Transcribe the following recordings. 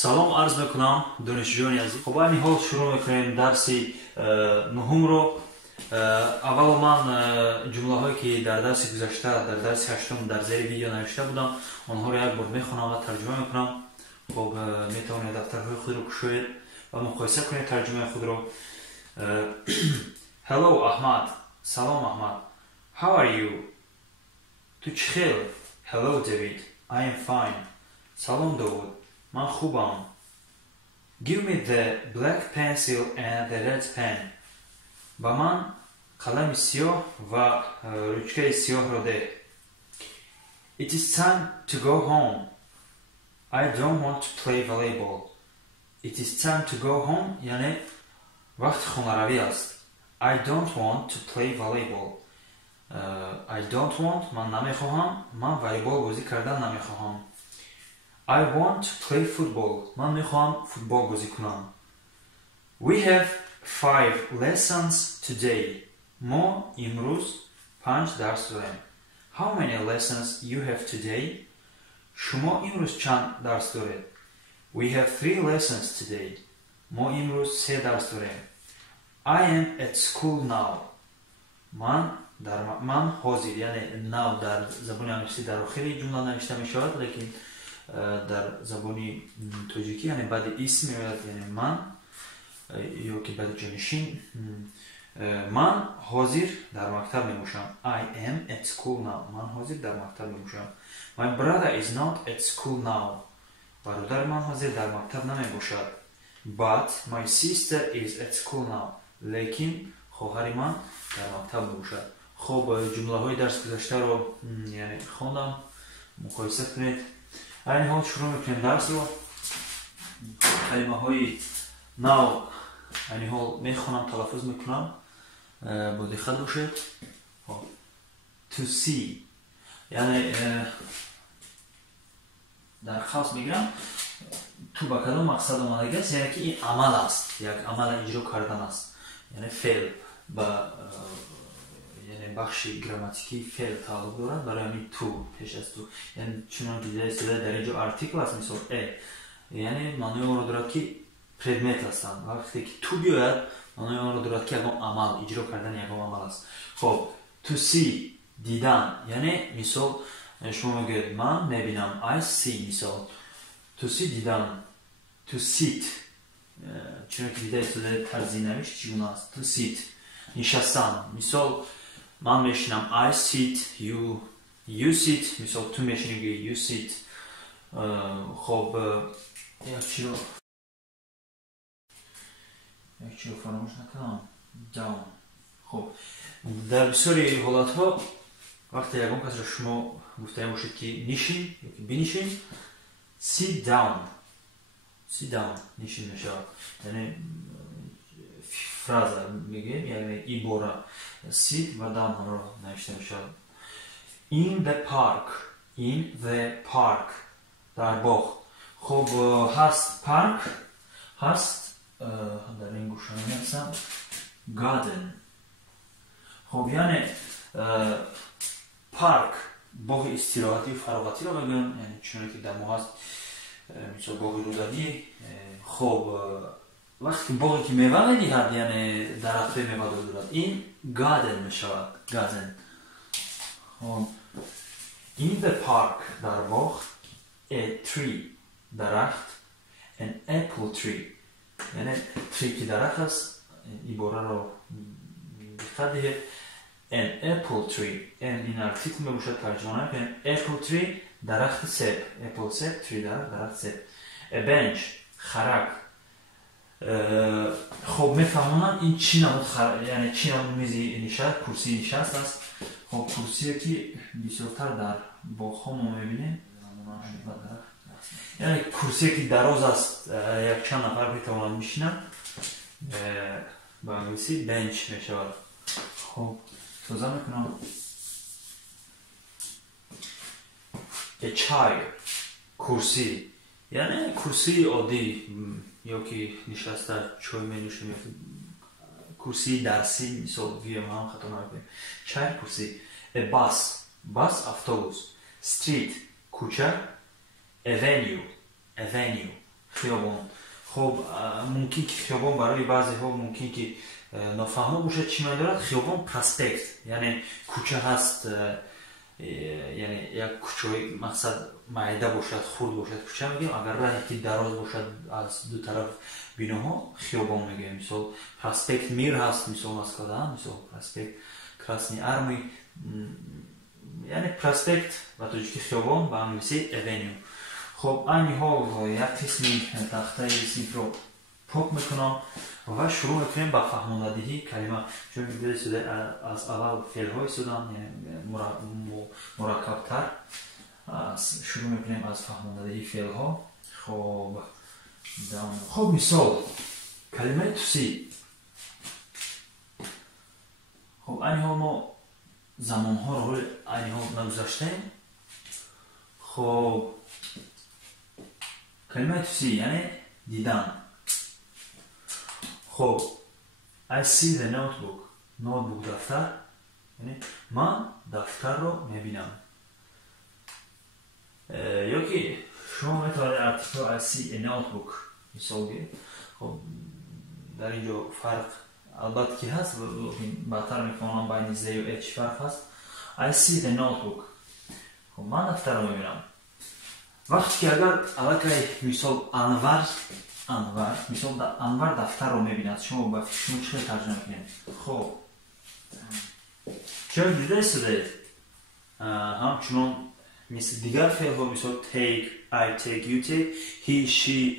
салом арз мекунам донишҷӯёни азиз. Хуб айни ҳол шурӯъ мекунем дарси нуҳумро. Аввало ман ҷумлаҳое ки дар дарси гузашта дар дарси ҳаштум дар зери видео навишта будам онҳоро як бор мехонам ва тарҷума мекунам. Хуб метавонед дафтарҳои худро кушоед ва муқоиса кунед тарҷумаи худро. Hello Ahmad. Салом Ahmad. How are you? Ту чӣ хел? Hello David. I am fine. Салом Давуд. Ман хубам. Give me the black pencil and the red pen. Ба ман қалами сиёҳ ва ручкаи сиёҳро деҳ. It is time to go home. I don't want to play volleyball. It is time to go home яъне вақти хонаравӣ аст. I don't want to play volleyball. I don't want ман намехоҳам, ман волейбол бозӣ кардан намехоҳам. I want to play football. Ман мехоҳам футбол бозӣ кунам. We have 5 lessons today. Мо имрӯз 5 дарс дорем. How many lessons you have today? Шумо имрӯз чанд дарс доред? We have 3 lessons today. Мо имрӯз 3 дарс дорем. I am at school now. Ман ҳозир, яъне now дар забони англисӣ дар охири ҷумла навишта мешавад, лекин дар забони тоҷикӣ яъне баъди исм меояд, яъне ман ё ки баъди ҷонишин. Ман ҳозир дар мактаб мебошам. I am at school now. Ман ҳозир дар мактаб мебошам. My brother is not at school now. Бародари ман ҳозир дар мактаб намебошад. But my sister is at school now. Лекин хоҳари ман дар мактаб мебошад. Хуб, ҷумлаҳои дарс гузаштаро яъне хондам, муқоиса кунед. айни ҳол шурӯъ мекунем дарсро. калимаҳои нав айни ҳол мехонам, талаффуз мекунам, бо диққат бошед. To see яъне дар хас мегирам ту ба кадом мақсад омадаги аст, яъне ки ин амал аст, як амала иҷро кардан аст, яъне феъл ба яъне бахши грамматикии феъл тааллуқ дорад. барои ҳамин ту пеш аз ту, яъне чунон ки дида истода дар инҷо артикл аст, мисол яъне маънои онро дорад ки предмет ҳастанд. вақте ки ту биёяд маънои онро дорад ки ягон амал, иҷро кардани ягон амал аст. хоб, to see дидан, яъне мисол шумо мегӯед ман мебинам, I see, мисол to see дидан. To sit чунон ки дида истода тарзи навиш чӣ гуна аст. To sit нишастан, мисол ман мешинам, I sit, you sit, мисол ту мешини you sit. хоб, якчиро фаромӯш накардам, down. хоб, дар бисёри ҳолатҳо вақте ягон касро шумо гуфтаем бошед ки нишин ёки бинишин, sit down нишин мешавад. яъне фраза мегӯем, яъне ибора sit ва down ҳамро навишта мешавад. In the park дар боғ. хоб, ҳаст парк, ҳаст дар ин гӯша менависам garden. хоб, яъне парк боғи истироҳатию фароғатиро мегӯям, яъне чуноне ки дар мо ҳаст, мисол боғи рӯдавӣ. хоб, вақте ки боғе ки мева медиҳад, яъне дарахтои мевадор дорад, ин garden мешавад. garden. хоб, in the park дар боғ, a tree дарахт, an apple tree яъне tree ки дарахт аст, ибораро диққат диҳед. An apple tree, ин артикл мебошад, тарҷима накунем. Apple tree дарахти себ, apple себ, tree дарахти себ. A bench харак. хоб, мефаҳмонам ин чӣ намуд, яъне чӣ намуд мизи нишаст, курсии нишаст аст. хоб, курсие ки бисёртар дар боғҳо мо мебинем, яъне курсие ки дароз аст, якчанд нафар метавонанд бишинанд, ба англисӣ bench мешавад. хоб, тоза мекунам. A chair курсӣ, яъне курсии оддӣ, ё ки нишаста чой менӯшем, курсии дарсӣ, мисол гӯям ҳам хато накунем. Chair курсӣ. A bus автобус. Street кӯча. Avenue خیابان. خب ممکن که خیابان برای بعضی ها ممکن که نافهمو باشه چی معنی دارد. خیابان پراسپکت یعنی کوچه هست، یعنی یک کوچه مقصد معده باشد، خرد باشد کوچه میگیم. اگر راهی که دراز باشد از دو طرف بیناها خیابان میگیم. مثال پراسپکت میر هست، مثال مسکادا، مثال پراسپکت красной армии. یعنی پراسپکت و توجیهی خیابان به انگلیسی avenue. خب این حال یک قسمی تخته صنف رو پاک میکنم و شروع میکنیم با فهماندهی کلمه. چون دیده شده از اول فعل های شدن مرکب‌تر. شروع میکنیم از فهماندهی فعل ها. خب مثال کلمه to see. خب این حال ما زمان ها رو این حال نگذاشتیم. خب کلمه to see یعنی دیدن. خب I see the notebook. notebook دفتر یعنی من دفتر رو میبینم. یا که شما میتونید ارتیکل I see a notebook مثال گیرید. خب در اینجا فرق البته که هست، بهتر میفهمم بین Z و H فرق هست. I see the notebook. خب من دفتر رو میبینم. وقتی که اگر علاقه مثال انور مثال انور دفتر رو میبیند، شما چه ترجمه کنید؟ خب چرا دیده شده همچنان مثل دیگر فعل ها مثال take, I take, you take, he, she,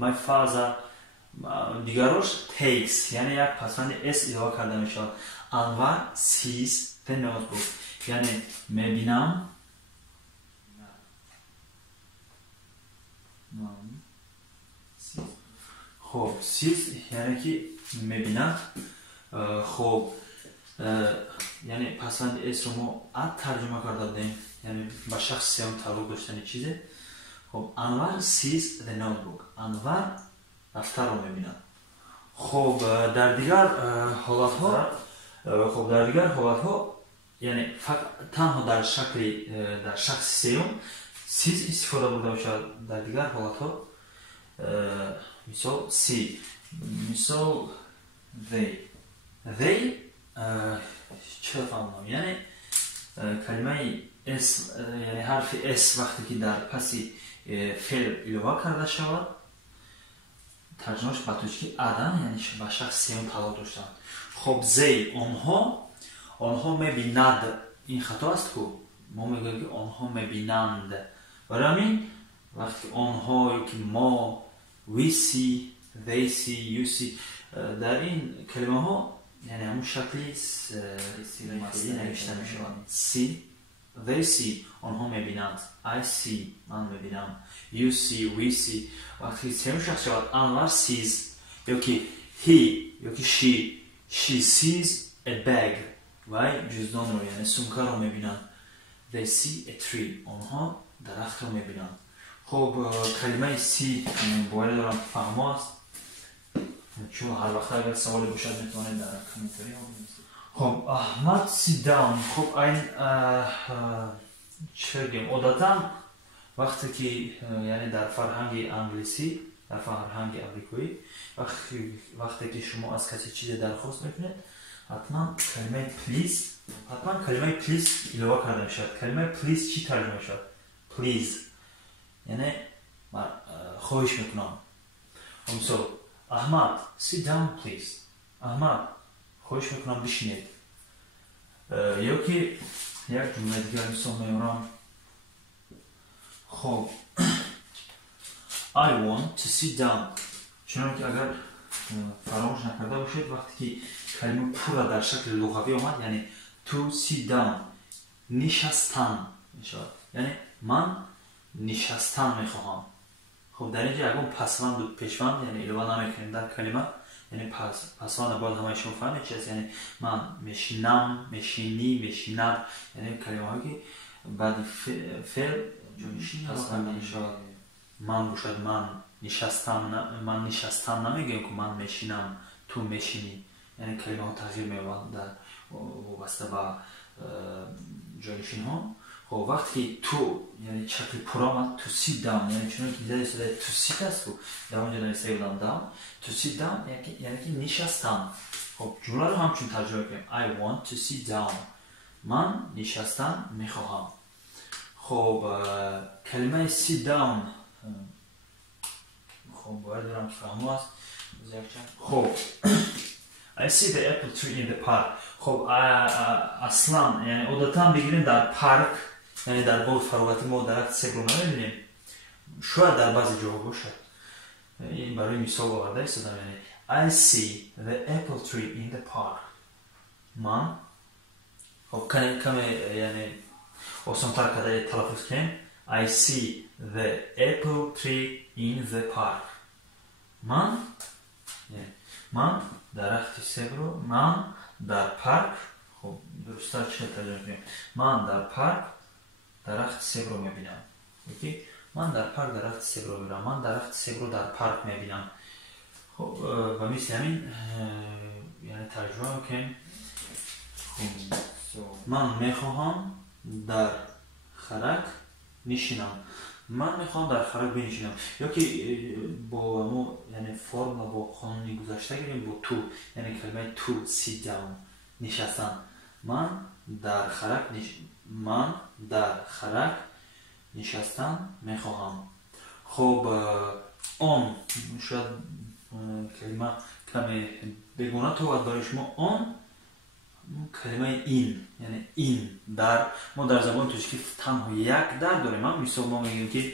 my father دیگرش takes یعنی یک پسوند s اضافه کرده میشود. انور sees the notebook یعنی میبینم. خب sees یعنی که میبینم. خب یعنی پسوند s رو ما اد ترجمه کرده داریم، یعنی به شخص سیام تعلق داشتن چیزه. خب انور sees the notebook. انور دفتر رو میبینم. خب در دیگر حالت ها یعنی تنها در شخص سیام sees استفاده بوده باشد. در دیگر حالت ها مثال see مثال they چرا فهمم یعنی کلمه اس یعنی حرف اس وقتی که در پسی فعل اضافه کرده شود ترجمهش به توجیه ادم یعنی به شخص سیام تعلق داشتن. خب زی آنها میبینند. این خطا است که ما میگوییم که آنها میبینند. برای همین وقتی آنها که ما we see, they see, you see در این کلمه ها یعنی همون شکلی نوشته می شود. see they see آنها میبینند. I see من میبینم. you see we see وقتی سیام شخص شود انور sees یا که he یا که she sees a bag و جزدان رو یعنی سمکه رو میبینند. they see a tree آنها درخت رو میبینند. خب کلمه سی باید دارم فهم است، چون هر وقت اگر سوالی باشد میتونید در کامنتاری ها بنویسید. خب احمد sit down. خب این چه بگیم عادتا وقتی که یعنی در فرهنگ انگلیسی در فرهنگ امریکایی وقتی که شما از کسی چیز درخواست میکنید حتما کلمه please اضافه کرده میشود. کلمه please چی ترجمه میشود؟ please یعنی خواهش میکنم. مثلا احمد sit down please. احمد خواهش میکنم بشینید. یا که یک جمله دیگر مثال میارم. خب I want to sit down. چنانکه اگر فراموش نکرده باشید وقتی که کلمه پورا در شکل لغوی آمد یعنی to sit down نشستن میشود یعنی من نشستن میخواهم. خب در اینجا اگر پسوند و پیشوند یعنی اضافه نمیکنیم در کلمه یعنی پسوند باید همه شما فهمید چی است. یعنی من میشینم میشینی میشیند یعنی کلمه هایی که بعد فعل پسوند نمیشود. من باشد من نشستم نمیگم که من میشینم تو میشینی یعنی کلمه ها تغییر می‌یابند در وابسته به جایشین ها. خب وقتی تو یعنی شکل پرامد to sit down یعنی چون که دیده شده to sit است و در اونجا نوشته بودم down to sit down یعنی که نشستن. خب جمله رو همچون ترجمه کنیم I want to sit down من نشستن میخواهم. خب کلمه sit down خب باید برم که فهمو است. خب I see the apple tree in the park. خب اصلا یعنی عادتا بگیریم در پارک یعنی در باغ فراغتی ما درخت سیب رو نمیبینیم. شاید در بعضی جاها باشد. این برای مثال آورده استفاده یعنی I see the apple tree in the park. من خب کمی یعنی آسان‌تر کرده تلفظ کنیم I see the apple tree in the park. من درخت سیب رو من در پارک خب درست‌تر چه ترجمه کنیم من در پارک درخت سیب رو میبینم. اوکی من در پارک درخت سیب رو میبینم. من درخت سیب رو در پارک میبینم. خب و مثل همین یعنی ترجمه کنیم من میخواهم در خرک نشینم. من میخوام در خرک بنشینم. یا که با مو یعنی فرم با قانونی گذشته گیریم با تو یعنی کلمه تو sit down نشستن. من در خرک نشستن میخواهم. خب آن شاید کلمه کمی بگونه تو باید برای شما آن کلمه این یعنی این در ما در زبان ترکی تنها یک در داریم. من مثال ما میگیم که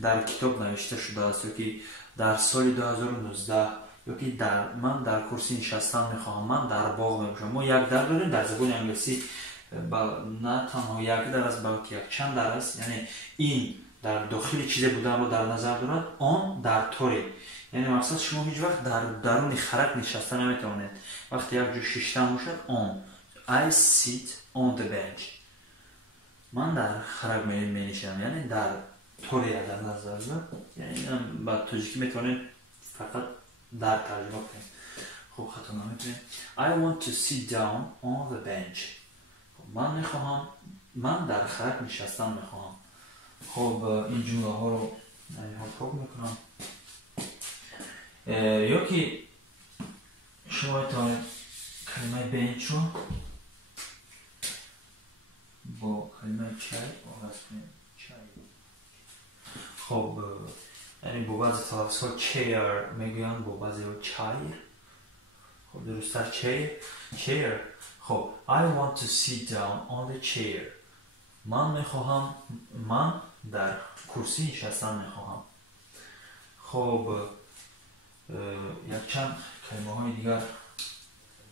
در کتاب نوشته شده است یا که در سال 2019 یا که من در کرسی نشستن میخواهم. من در باغ میباشم. ما یک در داریم در زبان انگلیسی نه تنها یک در است بلکه یک چند در است. یعنی این در داخل چیزی بودن رو در نظر دارد آن در طوری یعنی مقصد شما هیچ وقت در درون خرک نشستن نمیتونید. وقتی یک جو شیشتن باشد آن I sit on the bench من در خرک می‌نشینم یعنی در طوری در نظر دارد. یعنی با ترجمه میتونید فقط در ترجمه کنید. خب خطا نمیتونید I want to sit down on the bench من میخواهم من در خرک نشستن میخواهم. خب این جمله ها رو حاکم میکنم یا که شما میتونید کلمه بنچ رو با کلمه چای آغاز کنید. خب یعنی با بعضی تلفظ ها چیر میگویند با بعضی ها چایر. خب درست‌تر چیر. خب I want to sit down on the chair من میخواهم من در کرسی نشستن میخواهم. خب یک چند کلمه های دیگر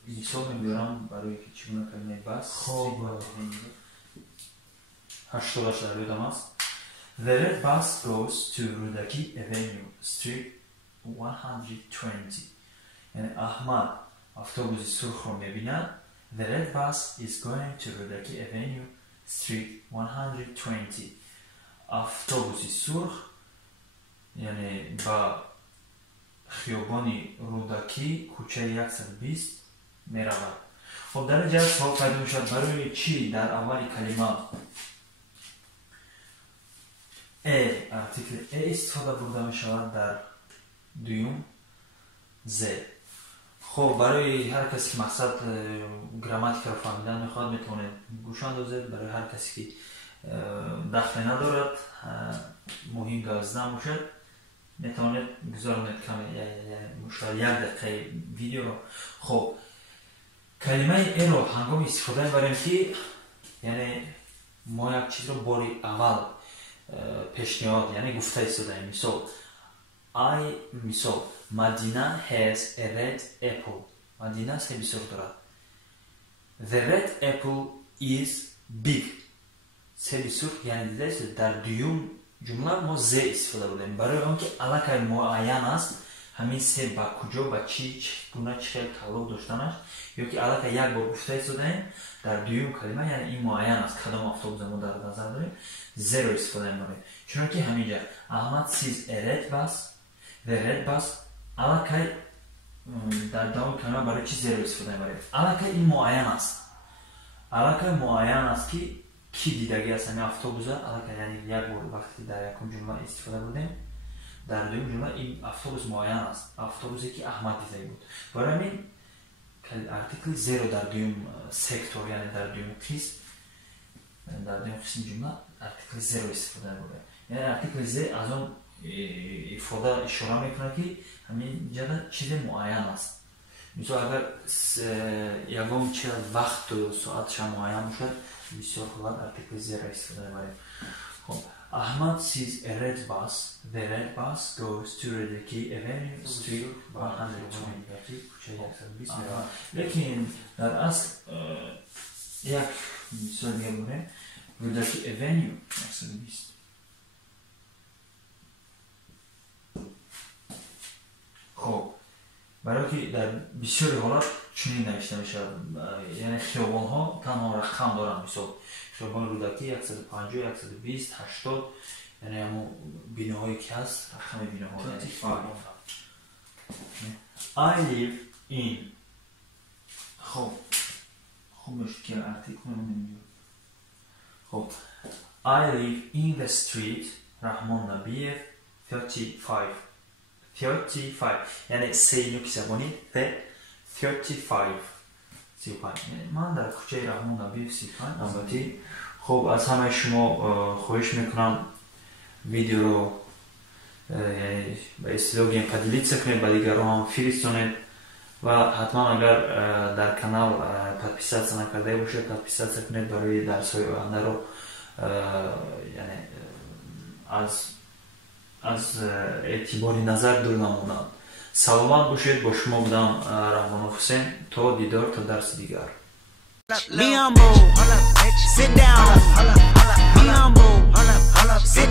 مثال میبرم برای که چگونه کلمه بس. خب 88 در بیادم است. The red bus goes to Rudaki Avenue Street 120 یعنی احمد اتوبوس سرخ رو میبیند. The red bus is going to Rudaki Avenue Street 120 اتوبوس سرخ یعنی با خیابانی رودکی کوچه 120 میرود. خب در اینجا سوال پیدا میشد برای چی در اول کلمه ارتیکل استفاده برده میشود در دوم ز. خب برای هر کسی که مقصد گراماتیک رو فهمیدن میخواد میتونه گوش اندازید. برای هر کسی که دخل ندارد مهم گزیدن باشد میتونید گذارید کمی مشتر 1 دقیقه ویدیو رو. خب کلمه ای رو هنگام استفاده میبریم که یعنی ما یک چیز رو باری اول پیشنهاد یعنی گفته استفاده. مثال مدینه has a red apple مدینه سه بسیار دارد. The red apple is big سه بسیار یعنی دیده در دوم جمله ما ز استفاده بودیم برای آنکه علاقه معین است همین سه با کجا با چی گونه چه تعلق داشتنش یا که علاقه یک بار گفته استفاده در دوم کلمه یعنی این معین است کدام اتوبوس ما در نظر داریم ز رو استفاده می‌کنیم. چون که همینجا احمد sees a red bus the red bus علاقه در دوم کلمه برای چی ز رو استفاده می‌کنیم. علاقه این معین است. علاقه معین است که کی دیدگی هستن автобуса аллакай яъне як бор вақте дар якум ҷумла истифода будем дар дуюм ҷумла ин автобус муайян аст автобусе ки Аҳмад дида буд барои ҳамин артикли зеро дар дуюм сектор яъне дар дуюм қисми ҷумла артикли зеро истифода бурда яъне артикли зе аз он ифода ишора мекунад ки ҳамин ҷада чизе муайян аст мисол агар ягон чиз вақту соатша муайян бошад бисёр хуб артикли зеро истифода мебарем хуб Ahmad sees a red bus. The red bus goes to Redeki Avenue Street 120. Lekin dar asl jak misol diye bure Redeki Avenue nasıl biz? خب برای که در بسیاری حالات چنین نوشته میشه یعنی خیابان ها تنها رقم دارن مثلا خیابان رودکی 150 120 80 یعنی همون بیناهایی که هست رقم بیناها I live in خب میشه که ارتیکل نمیگه خب I live in the street رحمان نبیف 35 یعنی سه نکته بونید و 35 من در کوچه رحمان نبیف 35 البته خب از همه شما خواهش میکنم ویدیو رو به اصطلاح گیم поделиться کنید با دیگران هم فرستونید و حتما اگر در کانال подписаться نکرده باشید подписаться کنید برای درس های آینده رو یعنی از اعتباری نظر دور نمونند سلامت باشید با شما بودم رحمان حسین تا دیدار تا درس دیگر Be humble, sit down, be humble, sit